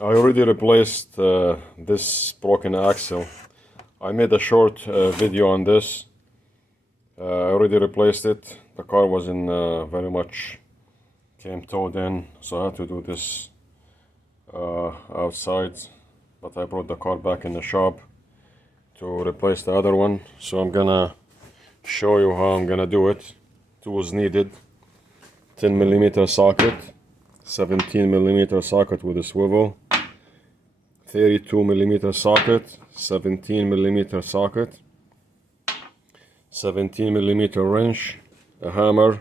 I already replaced this broken axle. I made a short video on this. I already replaced it. The car was in very much came towed in, so I had to do this outside. But I brought the car back in the shop to replace the other one. So I'm gonna show you how I'm gonna do it. Tools needed: 10mm socket, 17mm socket with a swivel, 32mm socket, 17mm socket, 17mm wrench, a hammer,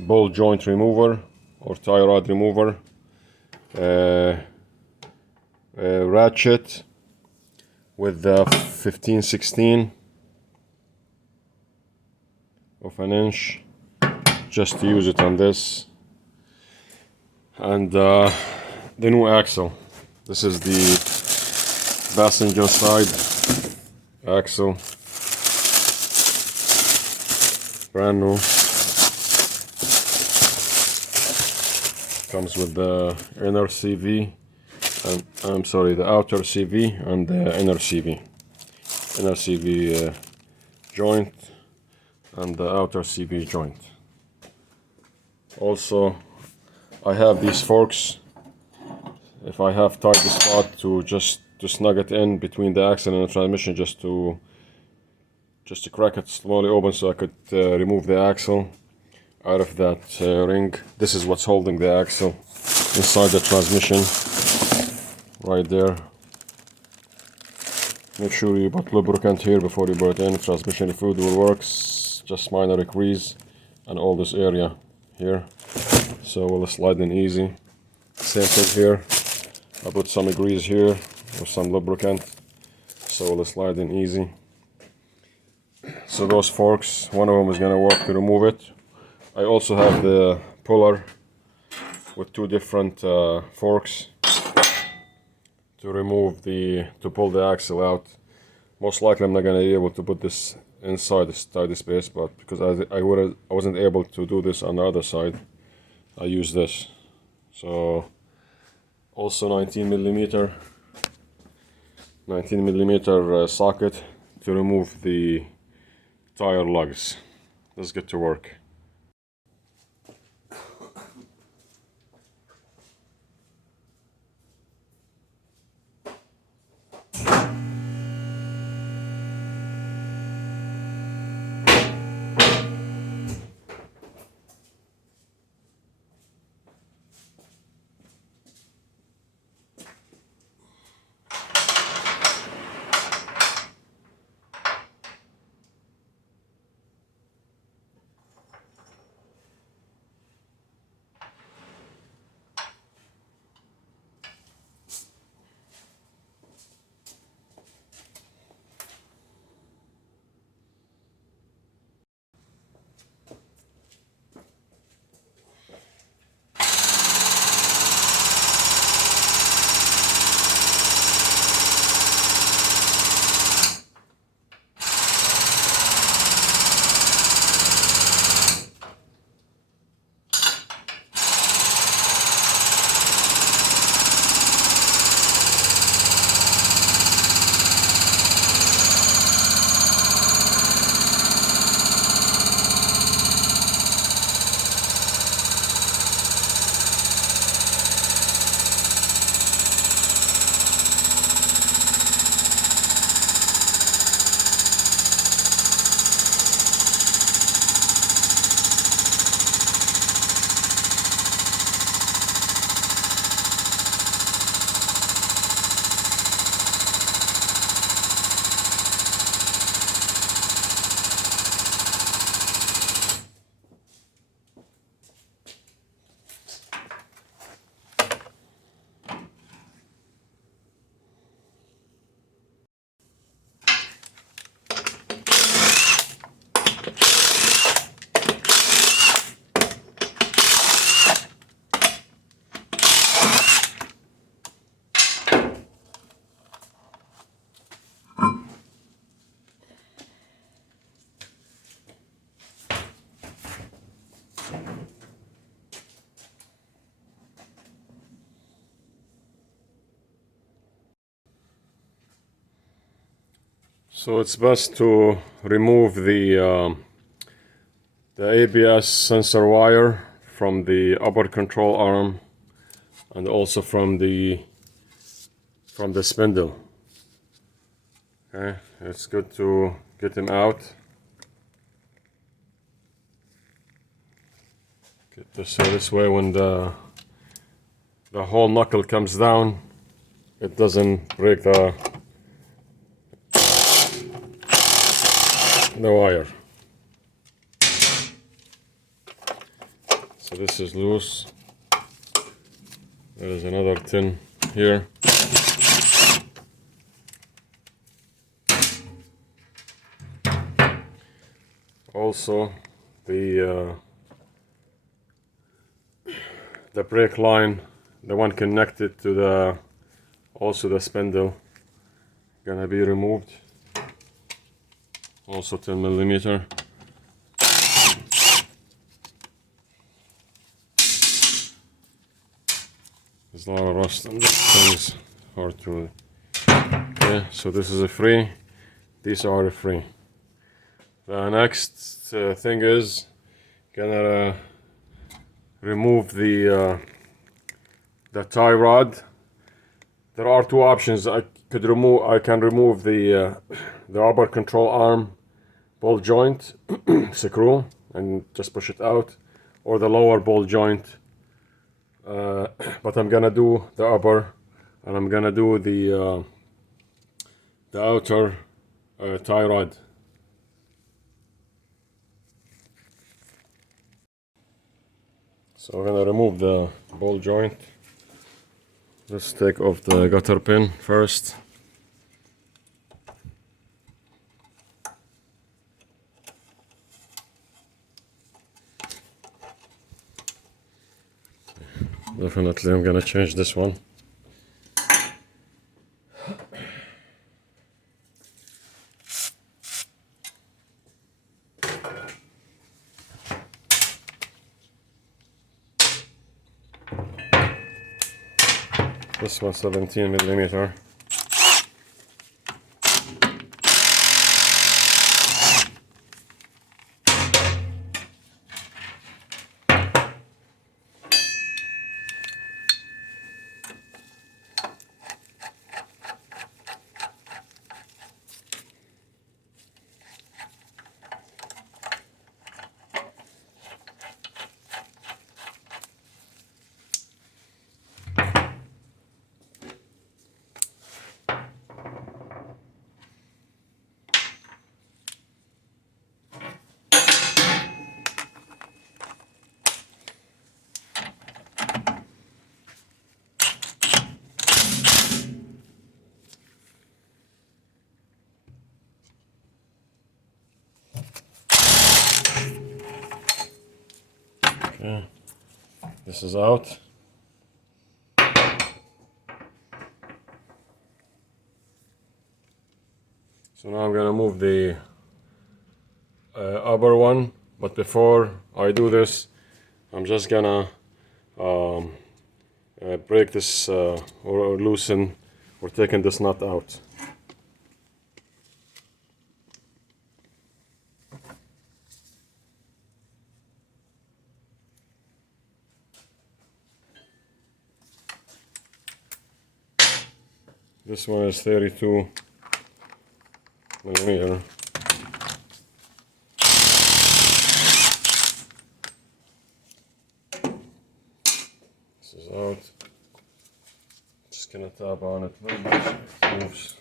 ball joint remover or tie rod remover, a ratchet with the 15/16 of an inch, just to use it on this, and the new axle. This is the passenger side axle, brand new. Comes with the inner CV, and I'm sorry, the outer CV and the inner CV. Inner CV joint and the outer CV joint. Also, I have these forks. If I have tight the spot to snug it in between the axle and the transmission, just to crack it slowly open so I could remove the axle out of that ring. This is what's holding the axle inside the transmission, right there. Make sure you put lubricant here before you put it in. Transmission fluid will work, just minor grease and all this area here, so we'll slide in easy. Same thing here, I put some grease here or some lubricant, so we'll slide in easy. So those forks, one of them is gonna work to remove it. I also have the puller with two different forks to remove to pull the axle out. Most likely I'm not gonna be able to put this inside this tidy space, but because I wasn't able to do this on the other side, I use this. So also 19mm socket to remove the tire lugs. Let's get to work. So it's best to remove the ABS sensor wire from the upper control arm and also from the spindle. Okay, it's good to get them out. Get this way when the whole knuckle comes down, it doesn't break the wire. So this is loose. There is another tin here. Also, the brake line, the one connected to the spindle, gonna be removed. Also 10 millimeter. There's a lot of rust on this thing, it's hard to. Okay, so this is a free. These are a free. The next thing is gonna remove the tie rod. There are two options. I can remove the upper control arm ball joint screw and just push it out, or the lower ball joint. But I'm gonna do the upper, and I'm gonna do the outer tie rod. So I'm gonna remove the ball joint. Let's take off the gutter pin first. Definitely I'm gonna change this one. This one 17 millimeter. Okay, this is out. So now I'm gonna move the upper one, but before I do this, I'm just gonna break this or loosen or taking this nut out. This one is 32 millimeter. This is out. Just gonna tap on it a little bit so it moves.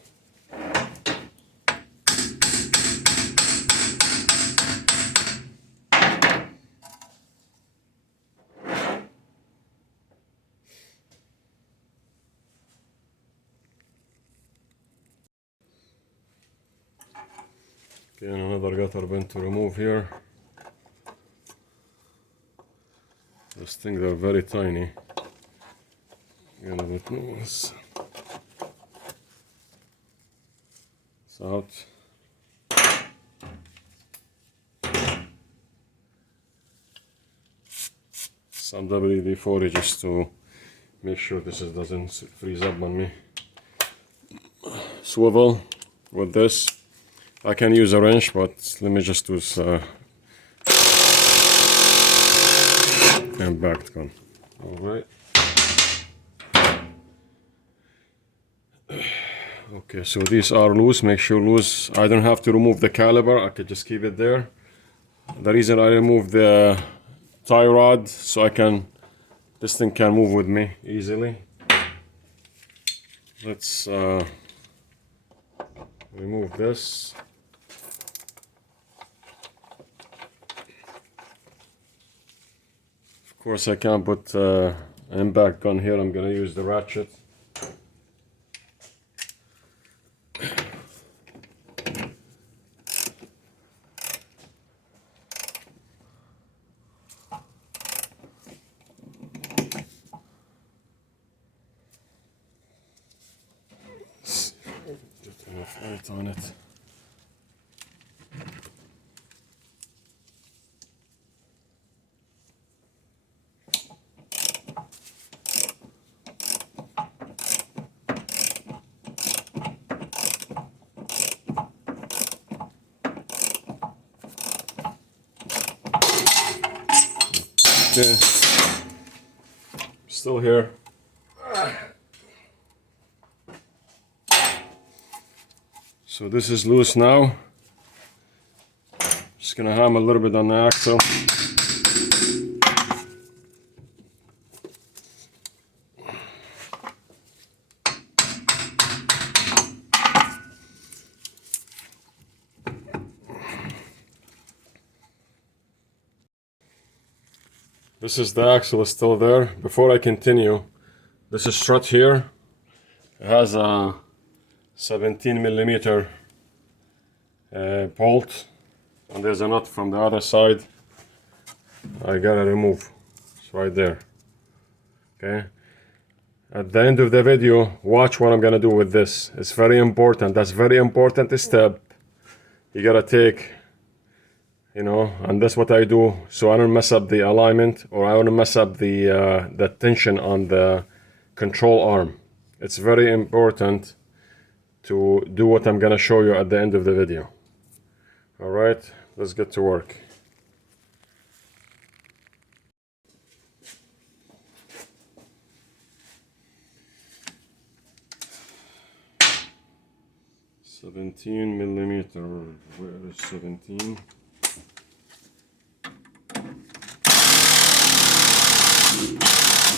Okay, and another gutter pin to remove here. These things are very tiny. Gonna put this. It's out. Some WD-40 just to make sure this doesn't freeze up on me. Swivel with this. I can use a wrench, but let me just use impact gun. Alright. Okay, so these are loose. Make sure loose. I don't have to remove the caliper. I could just keep it there. The reason I remove the tie rod so this thing can move with me easily. Let's remove this. Of course, I can't put impact gun here. I'm gonna use the ratchet. Get enough light on it. Okay. Still here. So this is loose now. Just gonna hammer a little bit on the axle. This is the axle is still there. Before I continue, this is strut here. It has a 17mm bolt, and there's a nut from the other side. I gotta remove. It's right there. Okay. At the end of the video, watch what I'm gonna do with this. It's very important. That's very important step. You gotta take. You know, and that's what I do, so I don't mess up the alignment, or I don't mess up the tension on the control arm. It's very important to do what I'm gonna show you at the end of the video. All right, let's get to work. $17mm. Where is 17?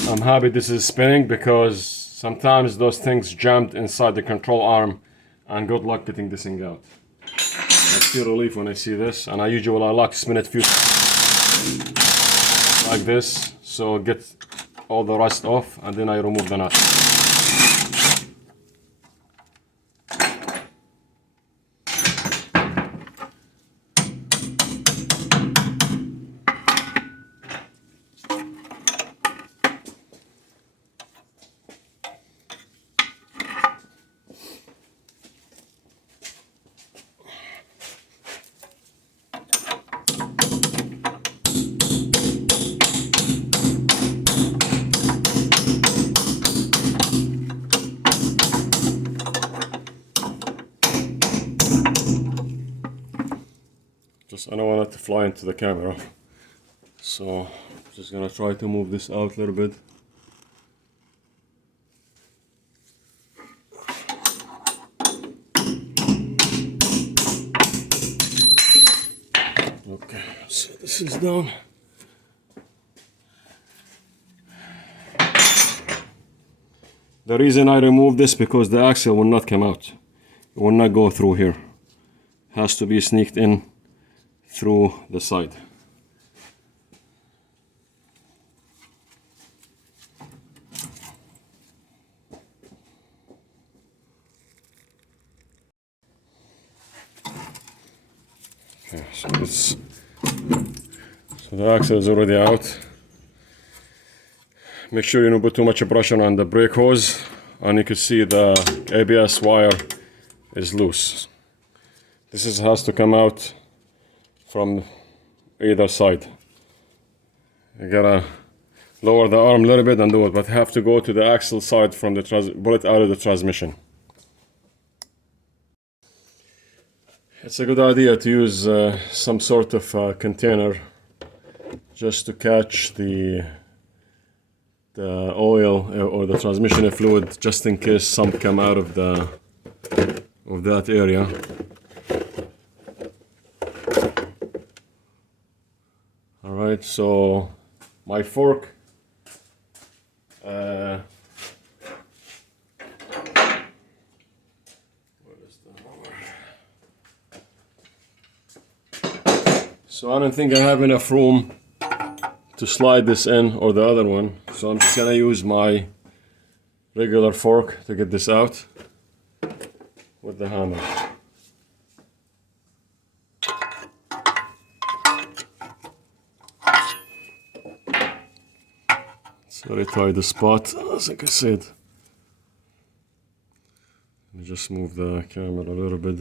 I'm happy this is spinning because sometimes those things jammed inside the control arm, and good luck getting this thing out. I feel relief when I see this, and I usually like to spin it few like this, so get all the rust off, and then I remove the nut. I don't want it to fly into the camera, so I'm just gonna try to move this out a little bit. Okay, so this is done. The reason I removed this because the axle will not come out. It will not go through here. It has to be sneaked in through the side. Okay, so the axle is already out. Make sure you don't put too much pressure on the brake hose, and you can see the ABS wire is loose. This has to come out from either side. You gotta lower the arm a little bit and do it, but have to go to the axle side from the pull it out of the transmission. It's a good idea to use some sort of container just to catch the oil or the transmission fluid, just in case some come out of that area. All right, so my fork. So I don't think I have enough room to slide this in, or the other one. So I'm just gonna use my regular fork to get this out with the hammer. It's very tight, the spot, as like I said. Let me just move the camera a little bit.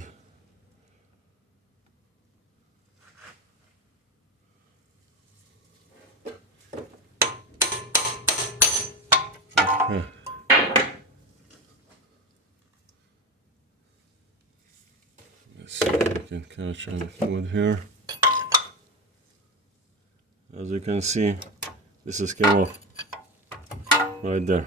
Okay. Let's see if we can catch any fluid here. As you can see, this is came off right there.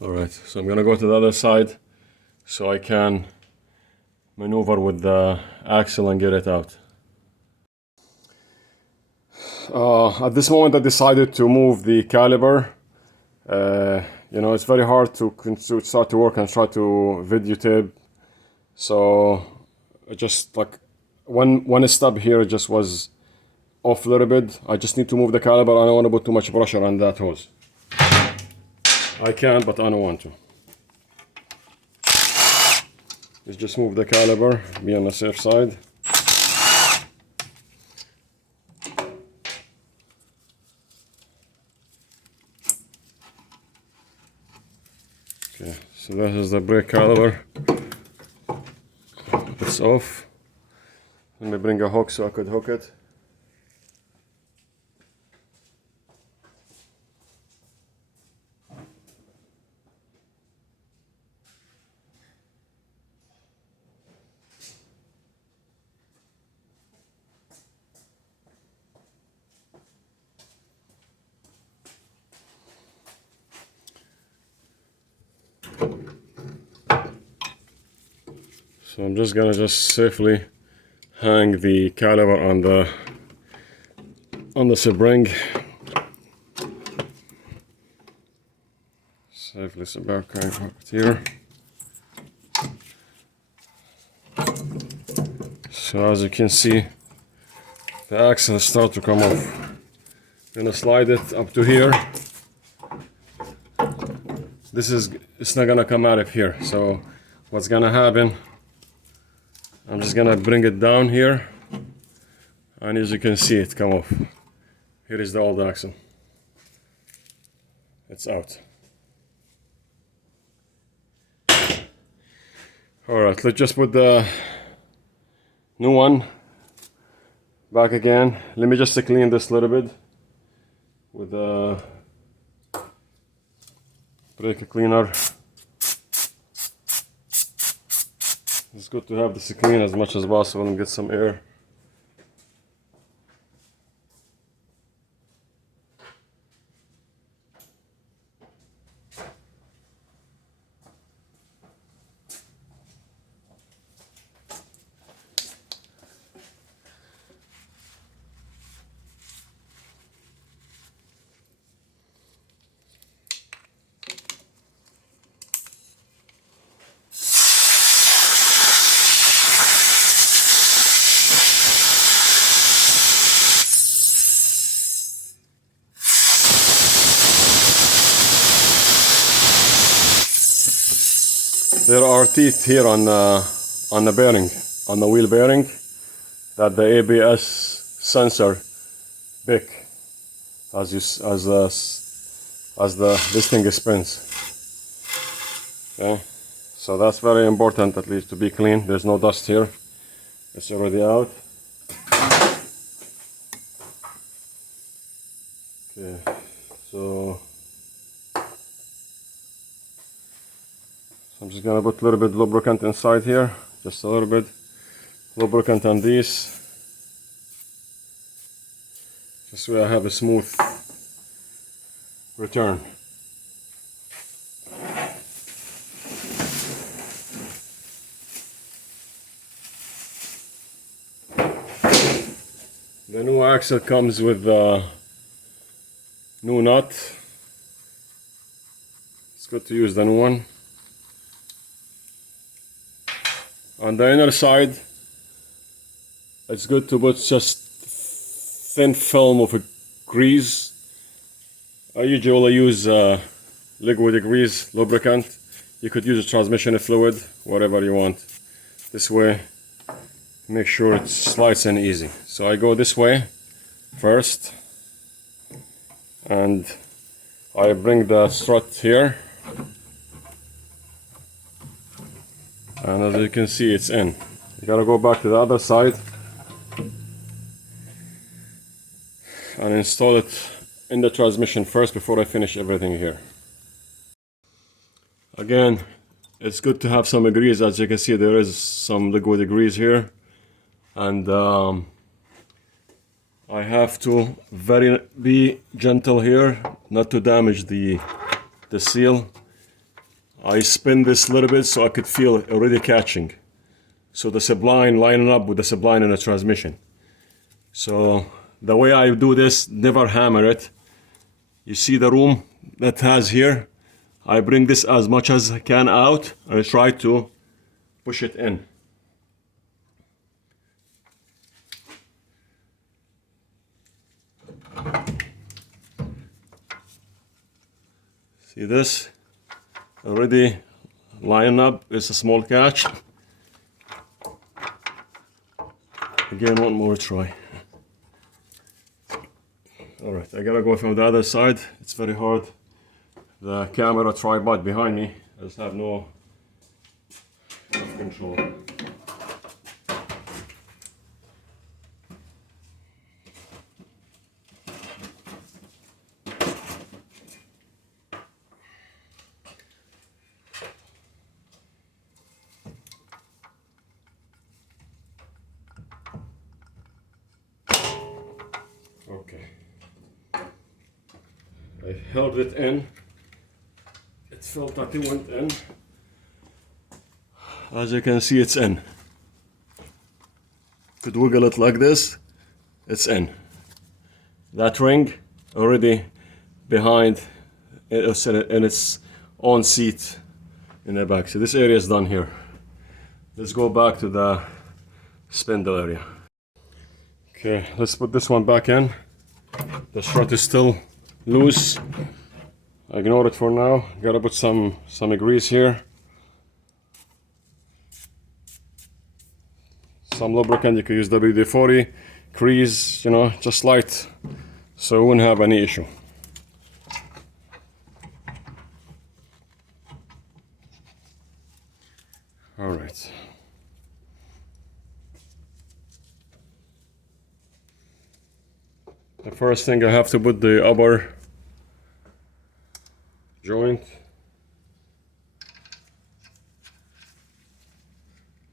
Alright, so I'm gonna go to the other side so I can maneuver with the axle and get it out. At this moment I decided to move the caliper. You know, it's very hard to start to work and try to videotape. So just like one step here just was off a little bit. I just need to move the caliper. I don't want to put too much pressure on that hose. I can, but I don't want to. Let's just move the caliper, be on the safe side. Okay, so this is the brake caliper. It's off. Let me bring a hook so I could hook it. So I'm just gonna safely hang the caliper on the spring. Safely hooked here. So as you can see, the axle starts to come off. I'm gonna slide it up to here. It's not gonna come out of here. So what's gonna happen? I'm just gonna bring it down here, and as you can see, it come off. Here is the old axle. It's out. All right, let's just put the new one back again. Let me just clean this a little bit with a brake cleaner. It's good to have this clean as much as possible and get some air. There are teeth here on the bearing, on the wheel bearing, that the ABS sensor pick as this thing spins. Okay, so that's very important, at least to be clean. There's no dust here. It's already out. I'm just gonna put a little bit lubricant inside here, just a little bit lubricant on these, just so I have a smooth return. The new axle comes with a new nut. It's good to use the new one. On the inner side, it's good to put just thin film of a grease. I usually use liquid grease lubricant. You could use a transmission fluid, whatever you want. This way, make sure it slides in easy. So I go this way first, and I bring the strut here, and as you can see, it's in. You gotta go back to the other side and install it in the transmission first before I finish everything here. Again, it's good to have some grease. As you can see, there is some liquid grease here, and I have to be gentle here, not to damage the seal. I spin this a little bit so I could feel it already catching. So the subline lining up with the subline in the transmission. So the way I do this, never hammer it. You see the room that has here? I bring this as much as I can out and I try to push it in. See this? Already lining up. It's a small catch. Again, one more try. Alright, I gotta go from the other side. It's very hard. The camera tripod behind me. I just have no control. Okay. I held it in. It felt like it went in. As you can see, it's in. Could wiggle it like this, it's in. That ring already behind it's in its own seat in the back. So this area is done here. Let's go back to the spindle area. Okay, let's put this one back in. The strut is still loose. Ignore it for now. Gotta put some grease here. Some lubricant. You could use WD-40, grease, you know, just light, so you wouldn't have any issue. All right. The first thing, I have to put the upper joint.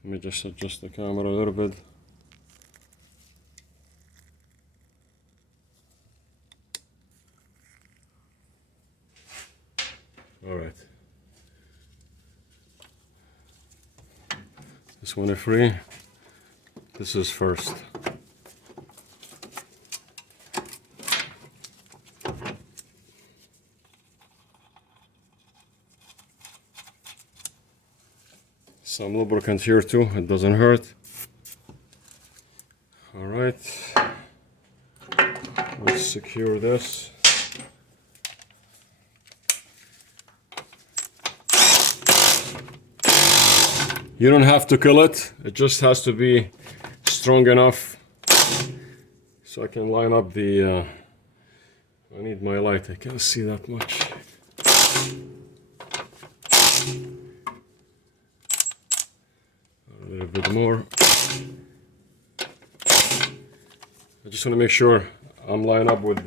Let me just adjust the camera a little bit. All right. This one is free. This is first. Some lubricant here too, it doesn't hurt. All right, let's secure this. You don't have to kill it, it just has to be strong enough so I can line up the, I need my light, I can't see that much. A little bit more. I just want to make sure I'm lined up with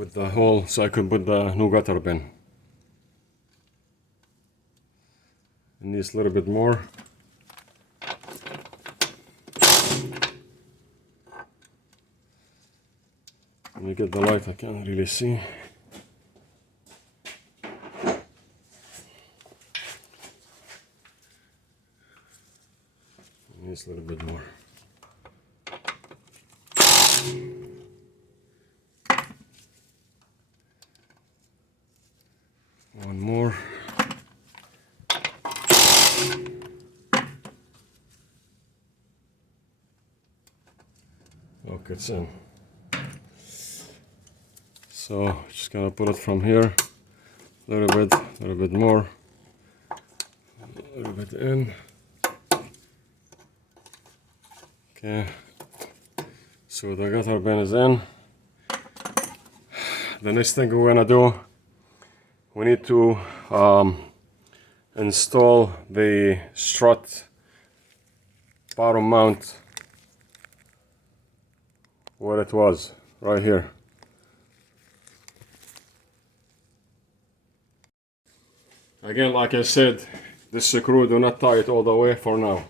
with the hole so I could put the new gutter bin. It needs a little bit more. When you get the light, I can't really see. It needs a little bit more. One more. Okay, it's in. So just gonna put it from here, a little bit more, a little bit in. Okay, so the gutter bin is in. The next thing we're gonna do, we need to install the strut bottom mount where it was, right here. Again, like I said, this screw, do not tie it all the way for now.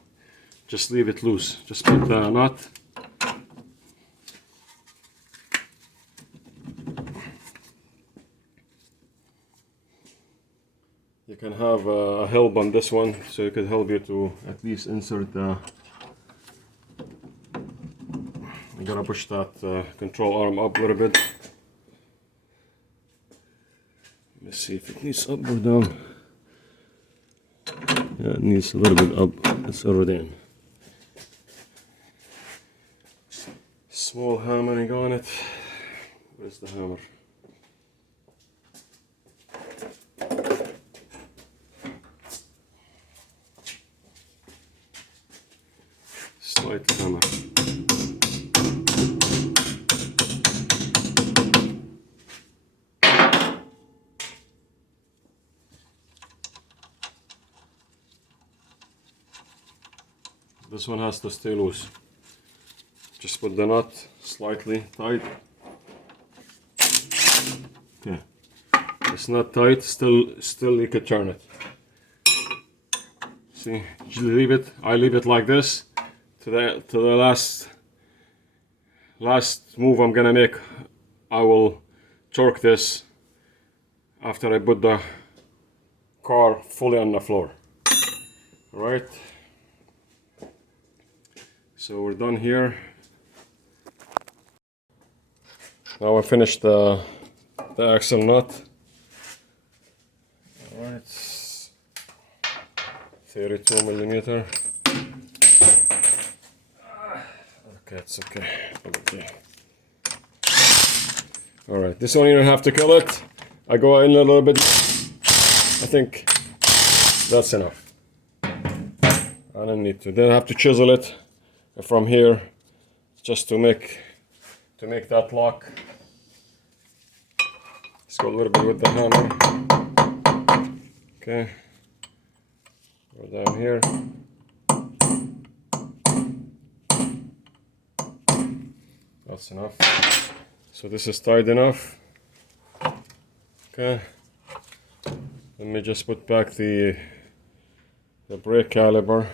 Just leave it loose. Just put the nut. You can have a help on this one, so it could help you to at least insert the... I'm gonna push that control arm up a little bit. Let's see if it needs up or down. Yeah, it needs a little bit up. It's already in. Small hammering on it. Where's the hammer? Slight hammer. This one has to stay loose. Just put the nut slightly tight. Yeah, it's not tight. Still you could turn it. See, you leave it. I leave it like this to the last move I'm gonna make. I will torque this after I put the car fully on the floor. All right. So we're done here. Now I finished the axle nut. All right, 32 millimeter. Okay, it's okay. All right, this one you don't have to kill it. I go in a little bit. I think that's enough. I don't need to. Then I have to chisel it from here just to make that lock. Let's go a little bit with the hammer. Okay, go down here. That's enough. So this is tight enough. Okay, let me just put back the brake caliper.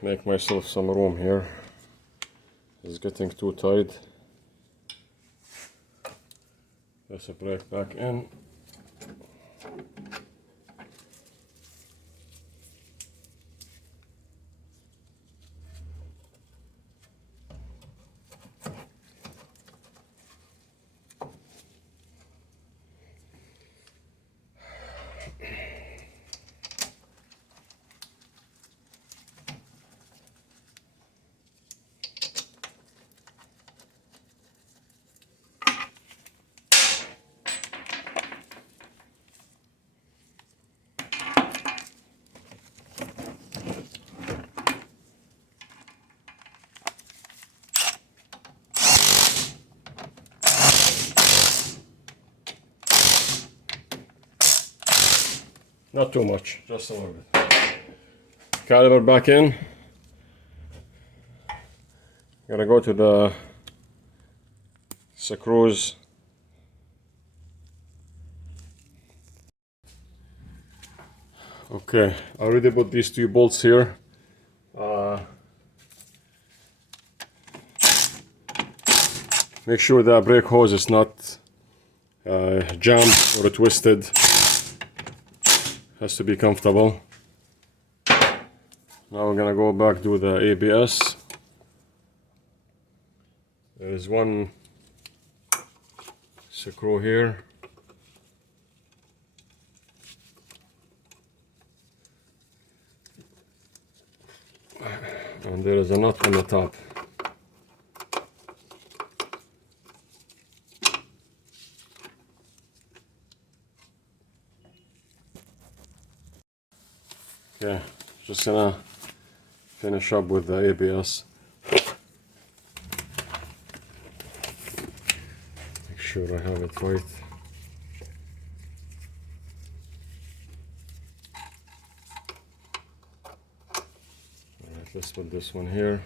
Make myself some room here. It's getting too tight. There's a brake back in. Not too much, just a little bit. Caliper back in. Gotta go to the screws Okay, I already put these two bolts here. Make sure the brake hose is not jammed or twisted. Has to be comfortable. Now we're gonna go back to the ABS. There's one screw here. And there is a nut on the top. Okay, just gonna finish up with the ABS. Make sure I have it right. Alright, let's put this one here.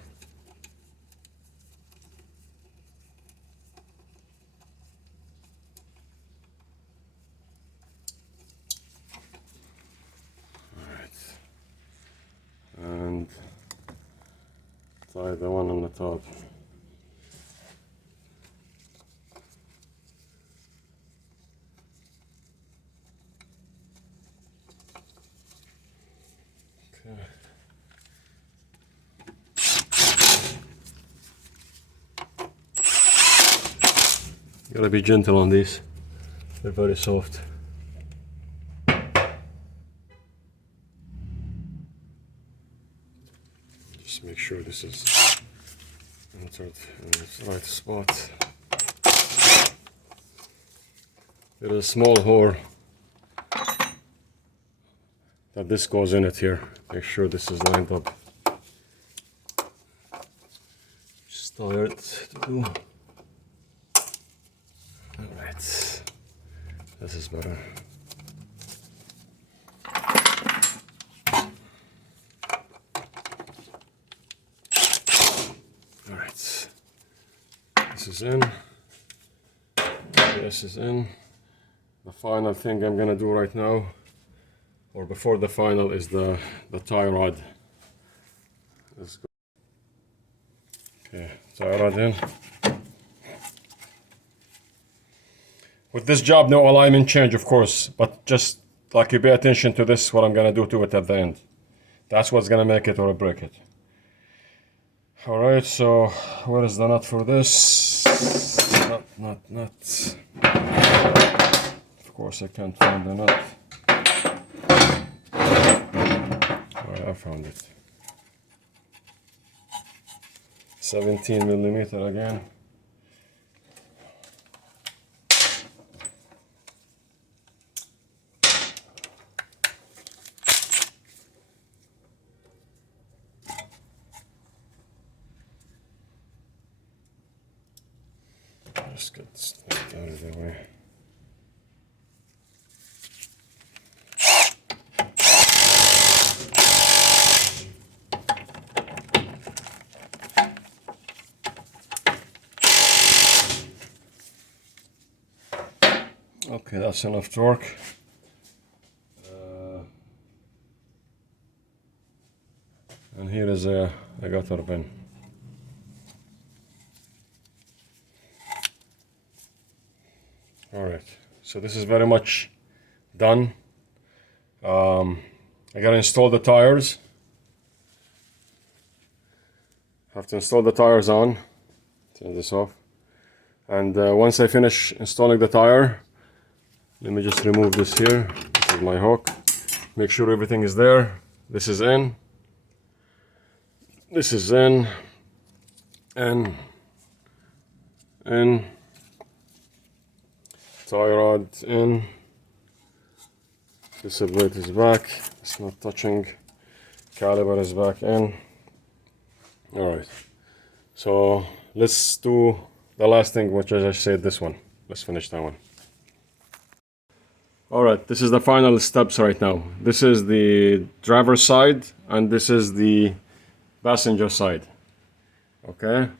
And tie the one on the top. Okay. You gotta be gentle on these. They're very soft. Just make sure this is entered in the right spot. There is a small hole that this goes in it here. Make sure this is lined up. Just tired to do. Alright, this is better. Alright, this is in. This is in. The final thing I'm gonna do right now, or before the final, is the tie rod. Let's go. Okay, tie rod in. With this job, no alignment change, of course, but just like you pay attention to this, what I'm gonna do to it at the end. That's what's gonna make it or break it. Alright, so where is the nut for this? Nut. Of course, I can't find the nut. Alright, I found it. 17 millimeter again. Just get this out of the way. Okay, that's enough torque. And here is a gutter pin. Alright, so this is very much done. I gotta install the tires. Have to install the tires on. Turn this off. And once I finish installing the tire, let me just remove this here. This is my hook. Make sure everything is there. This is in. This is in. In. Tie rod in. This blade is back. It's not touching. Caliper is back in. Alright. So let's do the last thing, which is I said this one. Let's finish that one. Alright, this is the final steps right now. This is the driver's side and this is the passenger side. Okay,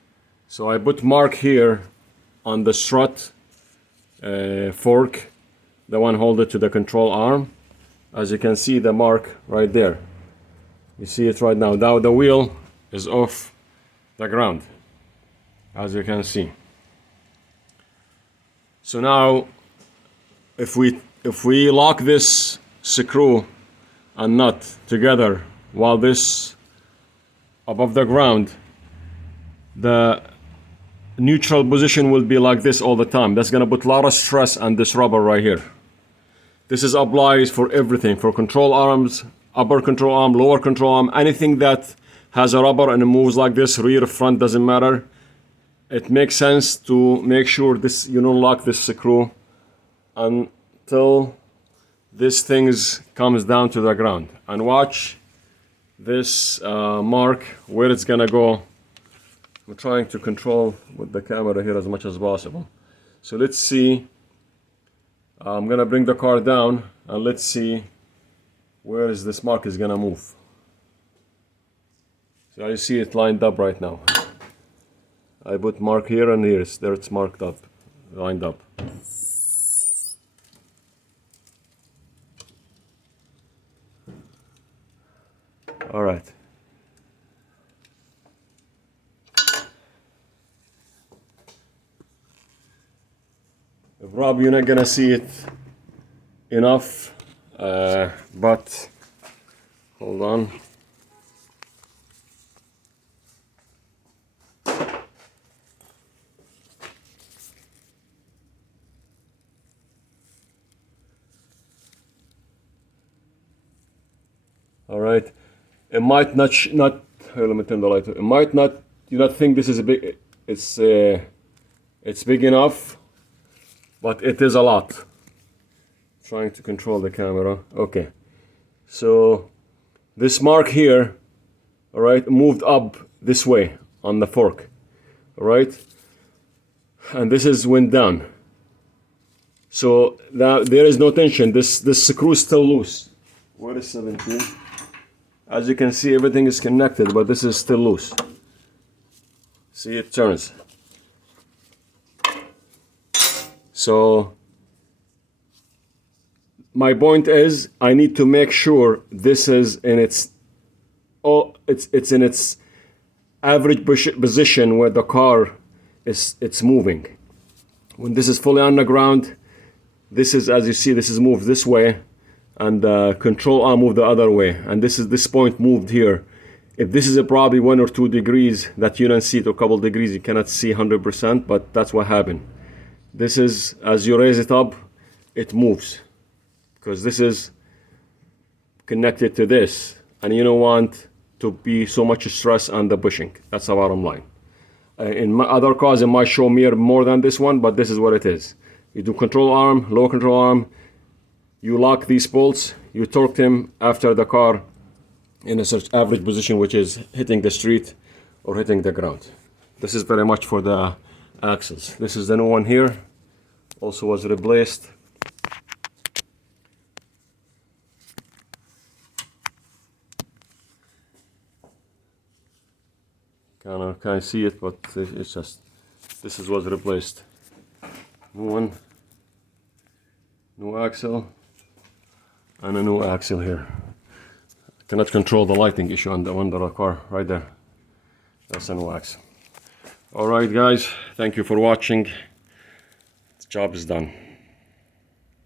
so I put mark here on the strut fork, the one holded to the control arm, as you can see the mark right there. You see it right now. Now the wheel is off the ground, as you can see. So now if we lock this screw and nut together while this above the ground, the neutral position will be like this all the time. That's gonna put a lot of stress on this rubber right here. This is applies for everything, for control arms, upper control arm, lower control arm, anything that has a rubber and it moves like this, rear, front, doesn't matter. It makes sense to make sure this, you don't lock this screw until this thing comes down to the ground. And watch this mark where it's gonna go. I'm trying to control with the camera here as much as possible. So let's see. I'm gonna bring the car down and let's see where is this mark is gonna move. So you see it lined up right now. I put mark here and here. There it's marked up, lined up. All right. Rob, you're not gonna see it enough, but hold on. All right. It might not. Here, let me turn the light. It might not. You not think this is a big. It's big enough. But it is a lot. Trying to control the camera. Okay. So this mark here, all right, moved up this way on the fork. All right. And this is went down. So now there is no tension. This screw is still loose. Where is 17? As you can see, everything is connected, but this is still loose. See, it turns. So my point is, I need to make sure this is in it's in its average position where the car it's moving. When this is fully on the ground, this is, as you see, this is moved this way, and the control arm moved the other way, and this point moved here. If this is probably 1 or 2 degrees that you don't see, to a couple degrees, you cannot see 100%, but that's what happened. This is, as you raise it up, it moves, because this is connected to this, and you don't want to be so much stress on the bushing. That's the bottom line. In my other cars, it might show more than this one, but this is what it is. You do control arm, lower control arm, you lock these bolts, you torque them after the car in a certain average position, which is hitting the street or hitting the ground. This is very much for the axles. This is the new one here, also was replaced. Can't see it, but it's just, this is was replaced. New one, new axle, and a new axle here. I cannot control the lighting issue on the under the car right there. That's a new axle. All right, guys, thank you for watching. The job is done.